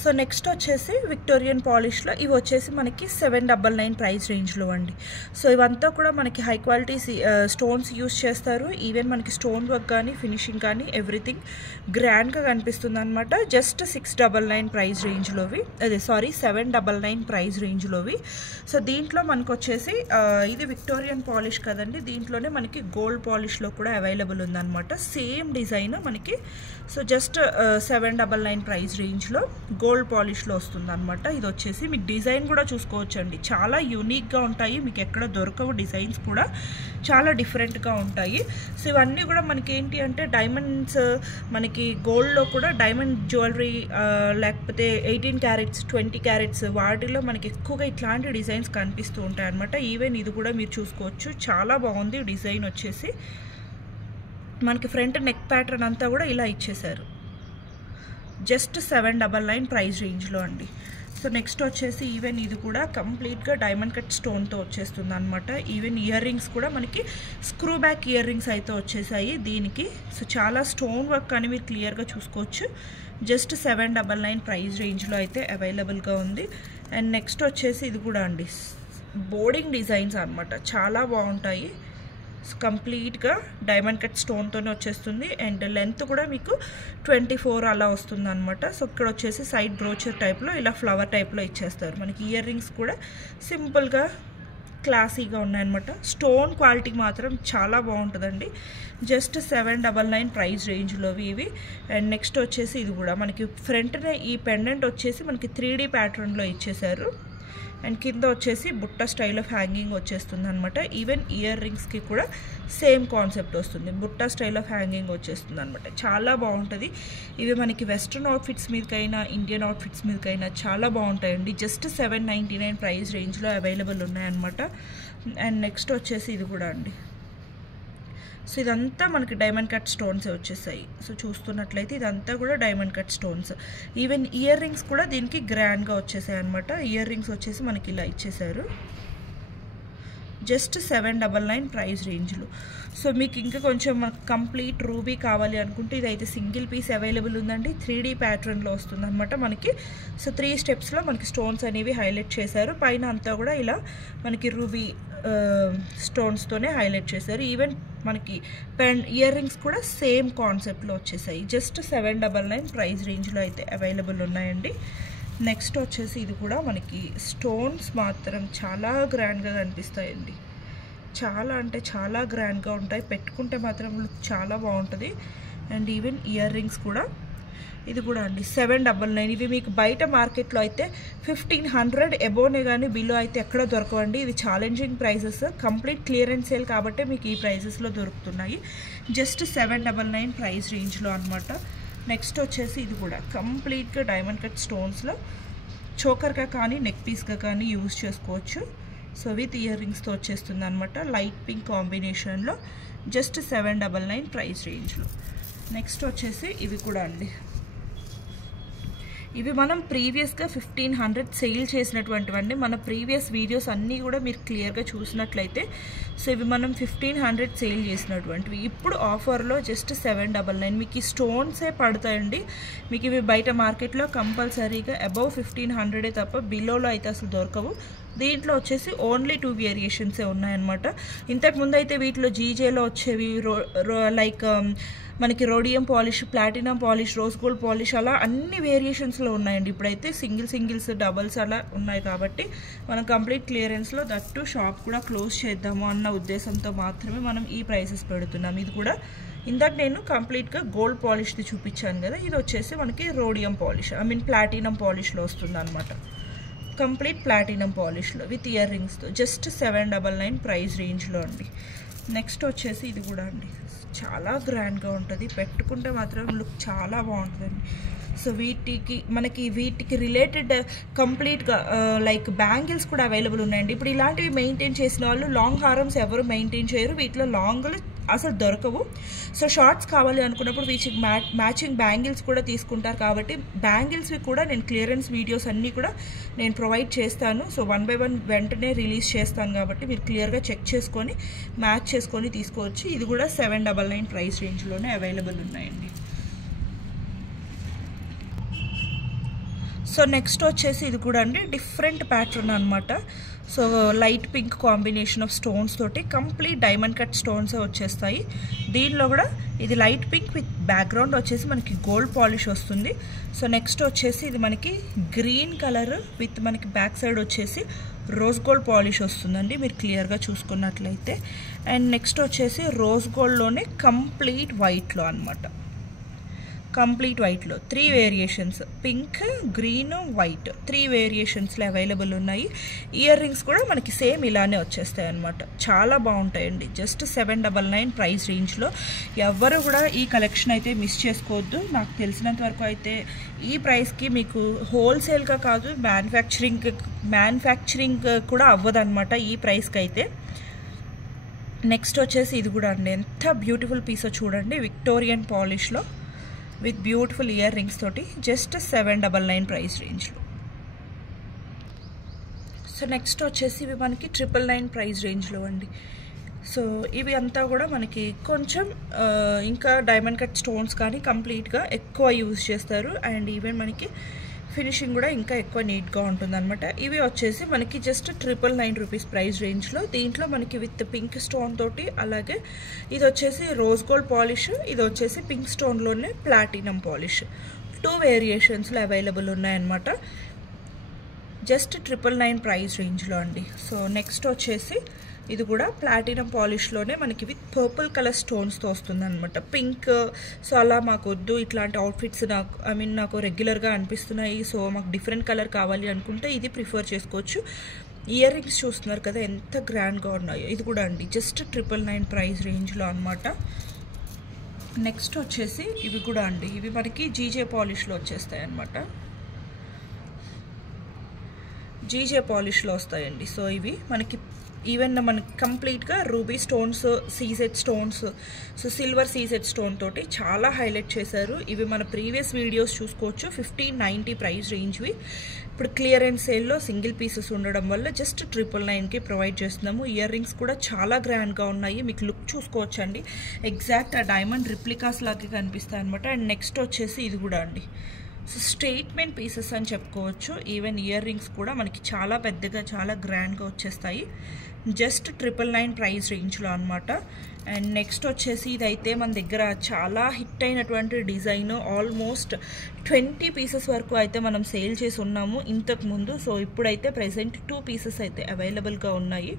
So next వచ్చేసి Victorian పాలిష్లో ఇవి వచ్చేసి మనకి 799 ప్రైస్ రేంజ్లో అండి. సో ఇవంతా కూడా మనకి హై క్వాలిటీ స్టోన్స్ యూస్ చేస్తారు. ఈవెన్ మనకి స్టోన్ వర్క్ కానీ ఫినిషింగ్ కానీ ఎవ్రీథింగ్ గ్రాండ్గా కనిపిస్తుంది అనమాట. జస్ట్ 699 ప్రైస్ రేంజ్లోవి, అదే సారీ 799 ప్రైస్ రేంజ్లోవి. సో దీంట్లో మనకు వచ్చేసి ఇది విక్టోరియన్ పాలిష్ కదండి, దీంట్లోనే మనకి గోల్డ్ పాలిష్లో కూడా అవైలబుల్ ఉందన్నమాట. సేమ్ డిజైన్ మనకి. సో జస్ట్ 799 ప్రైస్ రేంజ్లో గోల్డ్ పాలిష్లో వస్తుంది అనమాట. ఇది వచ్చేసి మీకు డిజైన్ కూడా చూసుకోవచ్చండి, చాలా యూనిక్గా ఉంటాయి, మీకు ఎక్కడ దొరకవు. డిజైన్స్ కూడా చాలా డిఫరెంట్గా ఉంటాయి. సో ఇవన్నీ కూడా మనకి ఏంటి అంటే డైమండ్స్, మనకి గోల్డ్లో కూడా డైమండ్ జ్యువెలరీ లేకపోతే 18 క్యారెట్స్ 20 క్యారెట్స్ వాటిలో మనకి ఎక్కువగా ఇట్లాంటి డిజైన్స్ కనిపిస్తూ ఉంటాయి అనమాట. ఈవెన్ ఇది కూడా మీరు చూసుకోవచ్చు, చాలా బాగుంది డిజైన్ వచ్చేసి. మనకి ఫ్రంట్ నెక్ ప్యాటర్న్ అంతా కూడా ఇలా ఇచ్చేసారు. జస్ట్ 799 ప్రైస్ రేంజ్లో అండి. సో నెక్స్ట్ వచ్చేసి ఈవెన్ ఇది కూడా కంప్లీట్గా డైమండ్ కట్ స్టోన్తో వచ్చేస్తుంది అనమాట. ఈవెన్ ఇయర్ రింగ్స్ కూడా మనకి స్క్రూ బ్యాక్ ఇయర్ రింగ్స్ అయితే వచ్చేసాయి దీనికి. సో చాలా స్టోన్ వర్క్ అని మీరు క్లియర్గా చూసుకోవచ్చు. జస్ట్ 799 ప్రైస్ రేంజ్లో అయితే అవైలబుల్గా ఉంది. అండ్ నెక్స్ట్ వచ్చేసి ఇది కూడా అండి, బోర్డింగ్ డిజైన్స్ అనమాట, చాలా బాగుంటాయి. కంప్లీట్గా డైమండ్ కట్ స్టోన్తోనే వచ్చేస్తుంది. అండ్ లెంత్ కూడా మీకు 24 అలా వస్తుంది అనమాట. సో ఇక్కడ వచ్చేసి సైడ్ బ్రోచర్ టైప్లో ఇలా ఫ్లవర్ టైప్లో ఇచ్చేస్తారు. మనకి ఇయర్ రింగ్స్ కూడా సింపుల్గా క్లాసీగా ఉన్నాయన్నమాట. స్టోన్ క్వాలిటీ మాత్రం చాలా బాగుంటుందండి. జస్ట్ 799 ప్రైస్ రేంజ్లోవి ఇవి. అండ్ నెక్స్ట్ వచ్చేసి ఇది కూడా మనకి ఫ్రంట్నే ఈ పెండెంట్ వచ్చేసి మనకి 3D ప్యాటర్న్లో ఇచ్చేసారు. అండ్ కింద వచ్చేసి బుట్ట స్టైల్ ఆఫ్ హ్యాంగింగ్ వచ్చేస్తుంది అనమాట. ఈవెన్ ఇయర్ రింగ్స్కి కూడా సేమ్ కాన్సెప్ట్ వస్తుంది, బుట్ట స్టైల్ ఆఫ్ హ్యాంగింగ్ వచ్చేస్తుంది అనమాట. చాలా బాగుంటుంది. ఇవి మనకి వెస్ట్రన్ అవుట్ఫిట్స్ మీదకైనా ఇండియన్ అవుట్ఫిట్స్ మీదకైనా చాలా బాగుంటాయండి. జస్ట్ 799 ప్రైస్ రేంజ్లో అవైలబుల్ ఉన్నాయన్నమాట. అండ్ నెక్స్ట్ వచ్చేసి ఇది కూడా అండి. సో ఇదంతా మనకి డైమండ్ కట్ స్టోన్స్ వచ్చేసాయి. సో చూస్తున్నట్లయితే ఇదంతా కూడా diamond cut stones. Even ear rings కూడా దీనికి గ్రాండ్గా వచ్చేసాయి అనమాట. ఇయర్ రింగ్స్ వచ్చేసి మనకి ఇలా ఇచ్చేసారు. జస్ట్ 799 ప్రైస్ రేంజ్లో. సో మీకు ఇంకా కొంచెం కంప్లీట్ రూబీ కావాలి అనుకుంటే ఇదైతే సింగిల్ పీస్ అవైలబుల్ ఉందండి. 3D ప్యాటర్న్లో వస్తుంది అనమాట మనకి. సో 3 స్టెప్స్లో మనకి స్టోన్స్ అనేవి హైలైట్ చేశారు. పైన అంతా కూడా ఇలా మనకి రూబీ స్టోన్స్తోనే హైలైట్ చేశారు. ఈవెన్ మనకి ఇయర్ రింగ్స్ కూడా సేమ్ కాన్సెప్ట్లో వచ్చేసాయి. జస్ట్ 799 ప్రైస్ రేంజ్లో అయితే అవైలబుల్ ఉన్నాయండి. నెక్స్ట్ వచ్చేసి ఇది కూడా మనకి స్టోన్స్ మాత్రం చాలా గ్రాండ్గా కనిపిస్తాయండి. చాలా అంటే చాలా గ్రాండ్గా ఉంటాయి, పెట్టుకుంటే మాత్రం చాలా బాగుంటుంది. అండ్ ఈవెన్ ఇయర్ రింగ్స్ కూడా ఇది కూడా అండి 799. ఇవి మీకు బయట మార్కెట్లో అయితే 1500 ఎబోనే కానీ బిలో అయితే ఎక్కడ దొరకవండి. ఇది challenging prices, complete clearance sale కాబట్టి మీకు ఈ ప్రైజెస్లో దొరుకుతున్నాయి. జస్ట్ 799 ప్రైస్ రేంజ్లో అనమాట. నెక్స్ట్ వచ్చేసి ఇది కూడా కంప్లీట్గా డైమండ్ కట్ స్టోన్స్లో చోకర్గా కానీ నెక్ పీస్గా కానీ యూజ్ చేసుకోవచ్చు. సో విత్ ఇయర్ రింగ్స్తో వచ్చేస్తుంది అనమాట. లైట్ పింక్ కాంబినేషన్లో జస్ట్ 799 ప్రైస్ రేంజ్లో. నెక్స్ట్ వచ్చేసి ఇవి కూడా అండి. ఇవి మనం ప్రీవియస్గా 1500 సేల్ చేసినటువంటివండి. మన ప్రీవియస్ వీడియోస్ అన్నీ కూడా మీరు క్లియర్గా చూసినట్లయితే సో ఇవి మనం 1500 సేల్ చేసినటువంటివి. ఇప్పుడు ఆఫర్లో జస్ట్ 799. మీకు ఈ స్టోన్సే పడతాయండి. మీకు ఇవి బయట మార్కెట్లో కంపల్సరీగా అబౌవ్ 1500 తప్ప బిలోలో అయితే అసలు దొరకవు. దీంట్లో వచ్చేసి ఓన్లీ 2 వేరియేషన్సే ఉన్నాయన్నమాట. ఇంతకుముందు అయితే వీటిలో జీజేలో వచ్చేవి లైక్ మనకి rhodium polish, platinum polish, rose gold polish అలా అన్ని వేరియేషన్స్లో ఉన్నాయండి. ఇప్పుడైతే సింగిల్స్ డబల్స్ అలా ఉన్నాయి కాబట్టి మనం కంప్లీట్ క్లియరెన్స్లో దట్టు షాప్ కూడా క్లోజ్ చేద్దాము అన్న ఉద్దేశంతో మాత్రమే మనం ఈ ప్రైసెస్ పెడుతున్నాం. ఇది కూడా ఇందాక నేను కంప్లీట్గా గోల్డ్ పాలిష్ది చూపించాను కదా, ఇది వచ్చేసి మనకి రోడియం పాలిష్ ప్లాటినం పాలిష్లో వస్తుంది అనమాట. కంప్లీట్ ప్లాటినం పాలిష్లో విత్ ఇయర్ రింగ్స్తో జస్ట్ 799 ప్రైస్ రేంజ్లో అండి. నెక్స్ట్ వచ్చేసి ఇది కూడా అండి, చాలా గ్రాండ్గా ఉంటుంది, పెట్టుకుంటే మాత్రం లుక్ చాలా బాగుంటుందండి. సో వీటికి రిలేటెడ్ కంప్లీట్గా లైక్ బ్యాంగిల్స్ కూడా అవైలబుల్ ఉన్నాయండి. ఇప్పుడు ఇలాంటివి మెయింటైన్ చేసిన వాళ్ళు లాంగ్ హారమ్స్ ఎవరు మెయింటైన్ చేయరు, వీటిలో లాంగ్లు అసలు దొరకవు. సో షార్ట్స్ కావాలి అనుకున్నప్పుడు వీటికి మ్యాచింగ్ బ్యాంగిల్స్ కూడా తీసుకుంటారు. కాబట్టి బ్యాంగిల్స్వి కూడా నేను క్లియరెన్స్ వీడియోస్ అన్నీ కూడా నేను ప్రొవైడ్ చేస్తాను. సో 1 by 1 వెంటనే రిలీజ్ చేస్తాను కాబట్టి మీరు క్లియర్గా చెక్ చేసుకొని మ్యాచ్ చేసుకొని తీసుకోవచ్చు. ఇది కూడా 799 ప్రైస్ రేంజ్లోనే అవైలబుల్ ఉన్నాయండి. సో నెక్స్ట్ వచ్చేసి ఇది కూడా అండి డిఫరెంట్ ప్యాటర్న్ అనమాట. So light pink combination of stones తోటి కంప్లీట్ డైమండ్ కట్ స్టోన్స్ వచ్చేస్తాయి. దీనిలో కూడా ఇది లైట్ పింక్ విత్ బ్యాక్గ్రౌండ్ వచ్చేసి మనకి గోల్డ్ పాలిష్ వస్తుంది. సో నెక్స్ట్ వచ్చేసి ఇది మనకి గ్రీన్ కలర్ విత్ మనకి బ్యాక్ సైడ్ వచ్చేసి రోజ్ గోల్డ్ పాలిష్ వస్తుందండి, మీరు క్లియర్గా చూసుకున్నట్లయితే. అండ్ నెక్స్ట్ వచ్చేసి రోజ్ గోల్డ్లోనే కంప్లీట్ వైట్లో అనమాట. కంప్లీట్ వైట్లో 3 వేరియేషన్స్, పింక్, గ్రీన్, వైట్ 3 వేరియేషన్స్లో అవైలబుల్ ఉన్నాయి. ఇయర్ రింగ్స్ కూడా మనకి సేమ్ ఇలానే వచ్చేస్తాయి అనమాట. చాలా బాగుంటాయండి. జస్ట్ 799 ప్రైస్ రేంజ్లో. ఎవరు కూడా ఈ కలెక్షన్ అయితే మిస్ చేసుకోవద్దు. నాకు తెలిసినంత వరకు అయితే ఈ ప్రైస్కి మీకు హోల్సేల్గా కాదు మ్యానుఫ్యాక్చరింగ్ కూడా అవ్వదన్నమాట ఈ ప్రైస్కి అయితే. నెక్స్ట్ వచ్చేసి ఇది కూడా అండి ఎంత బ్యూటిఫుల్ పీసో చూడండి, విక్టోరియన్ పాలిష్లో విత్ బ్యూటిఫుల్ ఇయర్ రింగ్స్ తోటి జస్ట్ 799 ప్రైస్ రేంజ్లో. సో నెక్స్ట్ వచ్చేసి ఇవి మనకి 999 ప్రైస్ రేంజ్లో అండి. సో ఇవి అంతా కూడా మనకి కొంచెం ఇంకా డైమండ్ కట్ స్టోన్స్ కానీ కంప్లీట్గా ఎక్కువ యూజ్ చేస్తారు. అండ్ ఈవెన్ మనకి ఫినిషింగ్ కూడా ఇంకా ఎక్కువ నీట్గా ఉంటుంది అనమాట. ఇవి వచ్చేసి మనకి జస్ట్ 999 రూపీస్ ప్రైస్ రేంజ్లో. దీంట్లో మనకి విత్ పింక్ స్టోన్ తోటి, అలాగే ఇది వచ్చేసి రోజ్ గోల్డ్ పాలిష్, ఇది వచ్చేసి పింక్ స్టోన్లోనే ప్లాటినం పాలిష్ 2 వేరియేషన్స్లో అవైలబుల్ ఉన్నాయన్నమాట. జస్ట్ 999 ప్రైస్ రేంజ్లో అండి. సో నెక్స్ట్ వచ్చేసి ఇది కూడా ప్లాటినం పాలిష్లోనే మనకి విత్ పర్పుల్ కలర్ స్టోన్స్తో వస్తుంది అనమాట. పింక్ సో అలా మాకు వద్దు, ఇట్లాంటి అవుట్ఫిట్స్ నాకు రెగ్యులర్గా అనిపిస్తున్నాయి, సో మాకు డిఫరెంట్ కలర్ కావాలి అనుకుంటే ఇది ప్రిఫర్ చేసుకోవచ్చు. ఇయర్ రింగ్స్ చూస్తున్నారు కదా ఎంత గ్రాండ్గా ఉన్నాయో. ఇది కూడా అండి జస్ట్ 999 ప్రైస్ రేంజ్లో అనమాట. నెక్స్ట్ వచ్చేసి ఇవి కూడా అండి, ఇవి మనకి జీజే పాలిష్లో వచ్చేస్తాయి అనమాట. జీజే పాలిష్లో వస్తాయండి. సో ఇవి మనకి ఈవెన్ మనకి కంప్లీట్గా ruby stones, CZ stones, so silver CZ stone తోటి చాలా హైలైట్ చేశారు. ఇవి మన ప్రీవియస్ వీడియోస్ చూసుకోవచ్చు. 1590 ప్రైస్ రేంజ్వి. ఇప్పుడు క్లియరెన్స్ సేల్లో సింగిల్ పీసెస్ ఉండడం వల్ల జస్ట్ 999కి ప్రొవైడ్ చేస్తున్నాము. ఇయర్ రింగ్స్ కూడా చాలా గ్రాండ్గా ఉన్నాయి, మీకు లుక్ చూసుకోవచ్చండి. ఎగ్జాక్ట్ ఆ డైమండ్ రిప్లికాస్ లాగే కనిపిస్తాయి అనమాట. అండ్ నెక్స్ట్ వచ్చేసి ఇది కూడా అండి, సో స్టేట్మెంట్ పీసెస్ అని చెప్పుకోవచ్చు. ఈవెన్ ఇయర్ రింగ్స్ కూడా మనకి చాలా పెద్దగా చాలా గ్రాండ్గా వచ్చేస్తాయి. జస్ట్ 999 ప్రైస్ రేంజ్లో అనమాట. అండ్ నెక్స్ట్ వచ్చేసి ఇదైతే మన దగ్గర చాలా హిట్ అయినటువంటి డిజైన్. ఆల్మోస్ట్ 20 పీసెస్ వరకు అయితే మనం సేల్ చేసి ఉన్నాము ఇంతకుముందు. సో ఇప్పుడైతే ప్రెసెంట్ 2 పీసెస్ అయితే అవైలబుల్గా ఉన్నాయి.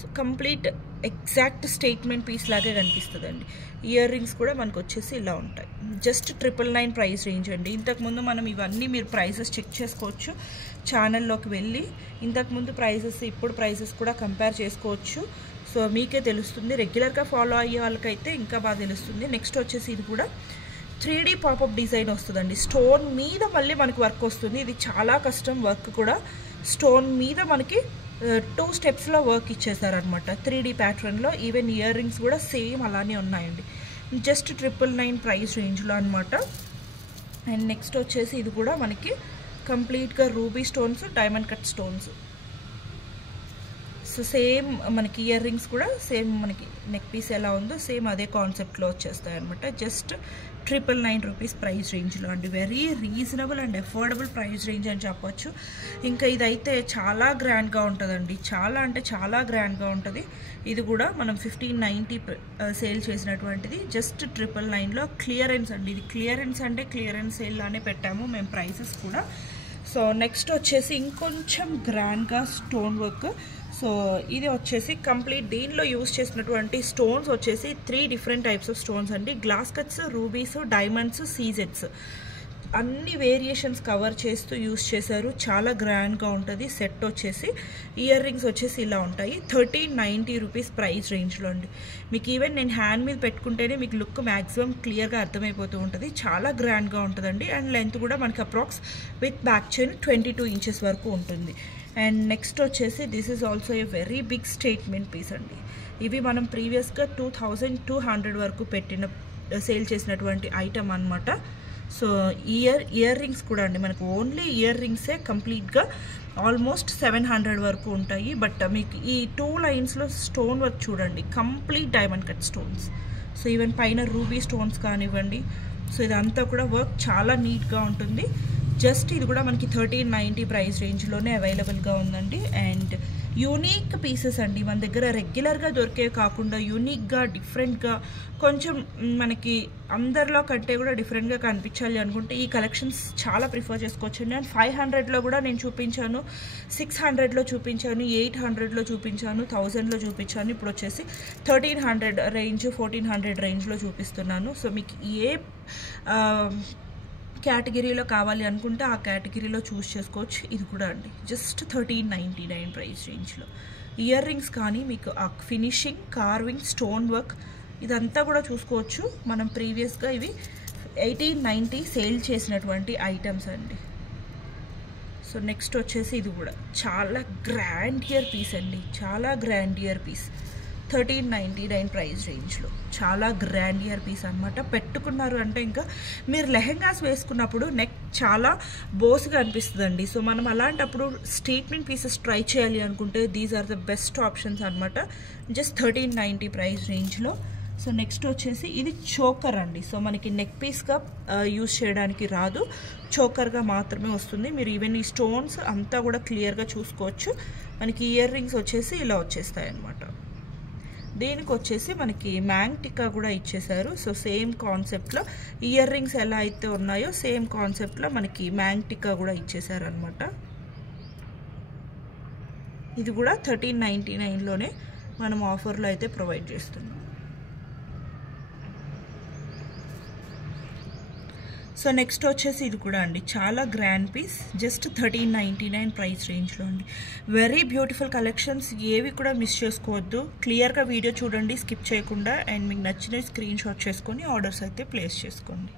So complete exact statement piece లాగే కనిపిస్తుందండి. ఇయర్ రింగ్స్ కూడా మనకు వచ్చేసి ఇలా ఉంటాయి. జస్ట్ 999 ప్రైస్ రేంజ్ అండి. ఇంతకుముందు మనం ఇవన్నీ మీరు ప్రైసెస్ చెక్ చేసుకోవచ్చు ఛానల్లోకి వెళ్ళి. ఇంతకుముందు ప్రైసెస్ ఇప్పుడు ప్రైసెస్ కూడా కంపేర్ చేసుకోవచ్చు. సో మీకే తెలుస్తుంది, రెగ్యులర్గా ఫాలో అయ్యే వాళ్ళకైతే ఇంకా బాగా తెలుస్తుంది. నెక్స్ట్ వచ్చేసి ఇది కూడా 3D పాపప్ డిజైన్ వస్తుందండి. స్టోన్ మీద మళ్ళీ మనకి వర్క్ వస్తుంది. ఇది చాలా కష్టం వర్క్ కూడా. స్టోన్ మీద మనకి 2 స్టెప్స్లో వర్క్ ఇచ్చేసారనమాట 3D ప్యాటర్న్లో. ఈవెన్ ఇయర్ రింగ్స్ కూడా సేమ్ అలానే ఉన్నాయండి. జస్ట్ 999 ప్రైస్ రేంజ్లో అనమాట. అండ్ నెక్స్ట్ వచ్చేసి ఇది కూడా మనకి కంప్లీట్గా ruby stones, diamond cut stones. So same మనకి ఇయర్ రింగ్స్ కూడా సేమ్ మనకి నెక్ పీస్ ఎలా ఉందో సేమ్ అదే కాన్సెప్ట్లో వచ్చేస్తాయి అనమాట. జస్ట్ 999 రూపీస్ ప్రైస్ రేంజ్లో అండి. Very reasonable and affordable price range అని చెప్పొచ్చు. ఇంకా ఇదైతే చాలా గ్రాండ్గా ఉంటుందండి, చాలా అంటే చాలా గ్రాండ్గా ఉంటుంది. ఇది కూడా మనం 1590 సేల్ చేసినటువంటిది జస్ట్ 999లో క్లియరెన్స్ అండి. ఇది క్లియరెన్స్ అంటే క్లియరెన్స్ సేల్ లానే పెట్టాము మేము ప్రైసెస్ కూడా. సో నెక్స్ట్ వచ్చేసి ఇంకొంచెం గ్రాండ్గా స్టోన్ వర్క్. సో ఇది వచ్చేసి కంప్లీట్ దీనిలో యూజ్ చేసినటువంటి స్టోన్స్ వచ్చేసి 3 డిఫరెంట్ టైప్స్ ఆఫ్ స్టోన్స్ అండి. గ్లాస్ కట్స్, రూబీస్, డైమండ్స్, సీజెడ్స్ అన్ని వేరియేషన్స్ కవర్ చేస్తూ యూజ్ చేశారు. చాలా గ్రాండ్గా ఉంటుంది. సెట్ వచ్చేసి ఇయర్ రింగ్స్ వచ్చేసి ఇలా ఉంటాయి. 1390 రూపీస్ ప్రైస్ రేంజ్లో అండి. మీకు ఈవెన్ నేను హ్యాండ్ మీద పెట్టుకుంటేనే మీకు లుక్ మ్యాక్సిమం క్లియర్గా అర్థమైపోతూ ఉంటుంది. చాలా గ్రాండ్గా ఉంటుందండి. అండ్ లెంత్ కూడా మనకి approx with back chain 22 inches వరకు ఉంటుంది. అండ్ నెక్స్ట్ వచ్చేసి this is also a very big statement piece అండి. ఇవి మనం ప్రీవియస్గా 2200 వరకు సేల్ చేసినటువంటి ఐటమ్ అనమాట. సో ఇయర్ రింగ్స్ కూడా అండి మనకు ఓన్లీ ఇయర్ రింగ్సే కంప్లీట్గా ఆల్మోస్ట్ 700 వరకు ఉంటాయి. బట్ మీకు ఈ 2 లైన్స్లో స్టోన్ వర్క్ చూడండి, complete diamond cut stones. So even పైన రూబీ స్టోన్స్ కానివ్వండి, సో ఇదంతా కూడా వర్క్ చాలా నీట్గా ఉంటుంది. జస్ట్ ఇది కూడా మనకి 1390 ప్రైస్ రేంజ్లోనే అవైలబుల్గా ఉందండి. అండ్ యూనిక్ పీసెస్ అండి, మన దగ్గర రెగ్యులర్గా దొరికే కాకుండా యూనిక్గా డిఫరెంట్గా కొంచెం మనకి అందరిలో కంటే కూడా డిఫరెంట్గా కనిపించాలి అనుకుంటే ఈ కలెక్షన్స్ చాలా ప్రిఫర్ చేసుకోవచ్చు. నేను 500లో కూడా నేను చూపించాను, 600లో చూపించాను, 800లో చూపించాను, 1000లో చూపించాను. ఇప్పుడు వచ్చేసి 1300 రేంజ్, 1400 రేంజ్లో చూపిస్తున్నాను. సో మీకు ఏ కేటగిరీలో కావాలి అనుకుంటే ఆ కేటగిరీలో చూస్ చేసుకోవచ్చు. ఇది కూడా అండి జస్ట్ 1399 ప్రైస్ రేంజ్లో. ఇయర్ రింగ్స్ కానీ మీకు ఆ ఫినిషింగ్, కార్వింగ్, స్టోన్ వర్క్ ఇదంతా కూడా చూసుకోవచ్చు. మనం ప్రీవియస్గా ఇవి 1890 సేల్ చేసినటువంటి ఐటమ్స్ అండి. సో నెక్స్ట్ వచ్చేసి ఇది కూడా చాలా గ్రాండ్ ఇయర్ పీస్ అండి, చాలా గ్రాండ్ ఇయర్ పీస్. 1399 ప్రైస్ రేంజ్లో చాలా గ్రాండ్ ఇయర్ పీస్ అనమాట. పెట్టుకున్నారు అంటే ఇంకా మీరు లెహెంగాస్ వేసుకున్నప్పుడు నెక్ చాలా బోస్గా అనిపిస్తుందండి. సో మనం అలాంటప్పుడు స్టేట్మెంట్ పీసెస్ ట్రై చేయాలి అనుకుంటే these are the best options అనమాట. జస్ట్ 1390 ప్రైస్ రేంజ్లో. సో నెక్స్ట్ వచ్చేసి ఇది చోకర్ అండి. సో మనకి నెక్ పీస్గా యూజ్ చేయడానికి రాదు, చోకర్గా మాత్రమే వస్తుంది. మీరు ఈవెన్ ఈ స్టోన్స్ అంతా కూడా క్లియర్గా చూసుకోవచ్చు. మనకి ఇయర్ రింగ్స్ వచ్చేసి ఇలా వచ్చేస్తాయి అన్నమాట. దీనికి వచ్చేసి మనకి మ్యాంగ్ టిక్కా కూడా ఇచ్చేసారు. సో సేమ్ కాన్సెప్ట్లో ఇయర్ రింగ్స్ ఎలా అయితే ఉన్నాయో సేమ్ కాన్సెప్ట్లో మనకి మ్యాంగ్ టిక్కా కూడా ఇచ్చేసారు అనమాట. ఇది కూడా 1399లోనే మనం ఆఫర్లో అయితే ప్రొవైడ్ చేస్తున్నాం. సో నెక్స్ట్ వచ్చేసి ఇది కూడా అండి చాలా గ్రాండ్ పీస్, జస్ట్ 1399 ప్రైస్ రేంజ్లో అండి. వెరీ బ్యూటిఫుల్ కలెక్షన్స్, ఏవి కూడా మిస్ చేసుకోవద్దు. క్లియర్గా వీడియో చూడండి స్కిప్ చేయకుండా. అండ్ మీకు నచ్చిన స్క్రీన్ షాట్ చేసుకొని ఆర్డర్స్ అయితే ప్లేస్ చేసుకోండి.